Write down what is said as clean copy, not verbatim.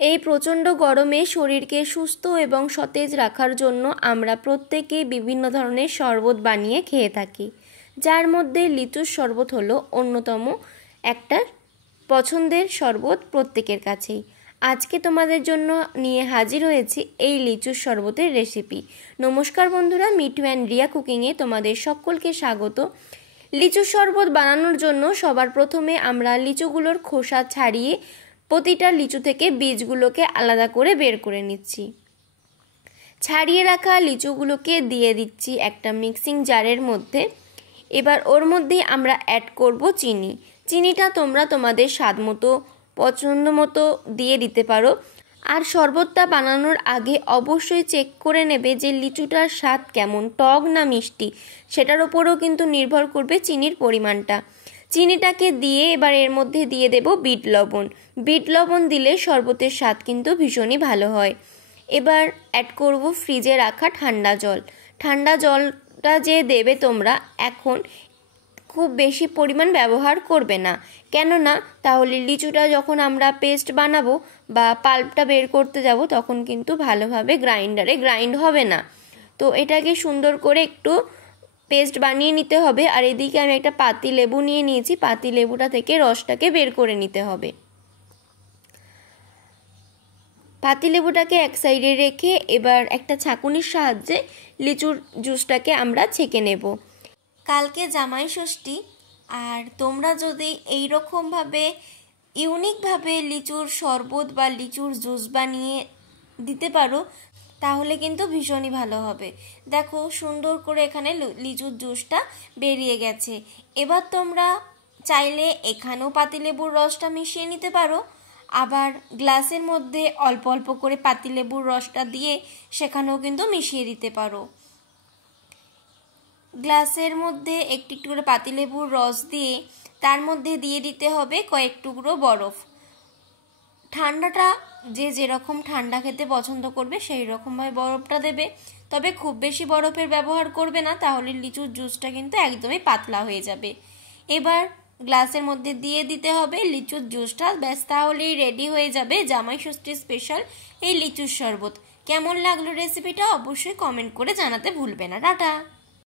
এই প্রচণ্ড গরমে শরীরকে সুস্থ এবং সতেজ রাখার জন্য আমরা প্রত্যেকেই বিভিন্ন ধরনের শরবত বানিয়ে খেয়ে থাকি, যার মধ্যে লিচুর শরবত হলো অন্যতম একটা পছন্দের শরবত প্রত্যেকের কাছেই। আজকে তোমাদের জন্য নিয়ে হাজির হয়েছি এই লিচুর শরবতের রেসিপি। নমস্কার বন্ধুরা, মিঠু অ্যান্ড রিয়া কুকিংয়ে তোমাদের সকলকে স্বাগত। লিচুর শরবত বানানোর জন্য সবার প্রথমে আমরা লিচুগুলোর খোসা ছাড়িয়ে প্রতিটা লিচু থেকে বীজগুলোকে আলাদা করে বের করে নিচ্ছি। ছাড়িয়ে রাখা লিচুগুলোকে দিয়ে দিচ্ছি একটা মিক্সিং জারের মধ্যে। এবার ওর মধ্যেই আমরা অ্যাড করব চিনি। চিনিটা তোমরা তোমাদের স্বাদ মতো পছন্দ মতো দিয়ে দিতে পারো। আর শরবতটা বানানোর আগে অবশ্যই চেক করে নেবে যে লিচুটার স্বাদ কেমন, টক না মিষ্টি, সেটার ওপরও কিন্তু নির্ভর করবে চিনির পরিমাণটা। চিনিটাকে দিয়ে এবার এর মধ্যে দিয়ে দেব বিট লবণ। বিট লবণ দিলে শরবতের স্বাদ কিন্তু ভীষণই ভালো হয়। এবার অ্যাড করব ফ্রিজে রাখা ঠান্ডা জল। ঠান্ডা জলটা যে দেবে তোমরা এখন খুব বেশি পরিমাণ ব্যবহার করবে না, কেননা তাহলে লিচুটা যখন আমরা পেস্ট বানাবো বা পাল্পটা বের করতে যাব তখন কিন্তু ভালোভাবে গ্রাইন্ডারে গ্রাইন্ড হবে না। তো এটাকে সুন্দর করে একটু পেস্ট বানিয়ে নিতে হবে। আর এদিকে আমি একটা পাতি লেবু নিয়ে নিয়েছি, পাতি লেবুটা থেকে রসটাকে বের করে নিতে হবে। পাতি লেবুটাকে এক সাইডে রেখে এবার একটা ছাঁকুনির সাহায্যে লিচুর জুসটাকে আমরা ছেঁকে নেব। কালকে জামাই ষষ্ঠী, আর তোমরা যদি এই রকমভাবে ইউনিকভাবে লিচুর শরবত বা লিচুর জুস বানিয়ে দিতে পারো তাহলে কিন্তু ভীষণই ভালো হবে। দেখো সুন্দর করে এখানে লিচুর জুসটা বেরিয়ে গেছে। এবার তোমরা চাইলে এখানেও পাতিলেবুর রসটা মিশিয়ে নিতে পারো, আবার গ্লাসের মধ্যে অল্প অল্প করে পাতিলেবুর রসটা দিয়ে সেখানেও কিন্তু মিশিয়ে দিতে পারো। গ্লাসের মধ্যে একটু একটু করে পাতিলেবুর রস দিয়ে তার মধ্যে দিয়ে দিতে হবে কয়েক টুকরো বরফ। ঠান্ডাটা যে যেরকম ঠান্ডা খেতে পছন্দ করবে সেই রকমভাবে বরফটা দেবে, তবে খুব বেশি বরফের ব্যবহার করবে না, তাহলে লিচুর জুসটা কিন্তু একদমই পাতলা হয়ে যাবে। এবার গ্লাসের মধ্যে দিয়ে দিতে হবে লিচুর জুসটা, ব্যাস তাহলেই রেডি হয়ে যাবে জামাই ষষ্ঠীর স্পেশাল এই লিচুর শরবত। কেমন লাগলো রেসিপিটা অবশ্যই কমেন্ট করে জানাতে ভুলবে না। টাটা।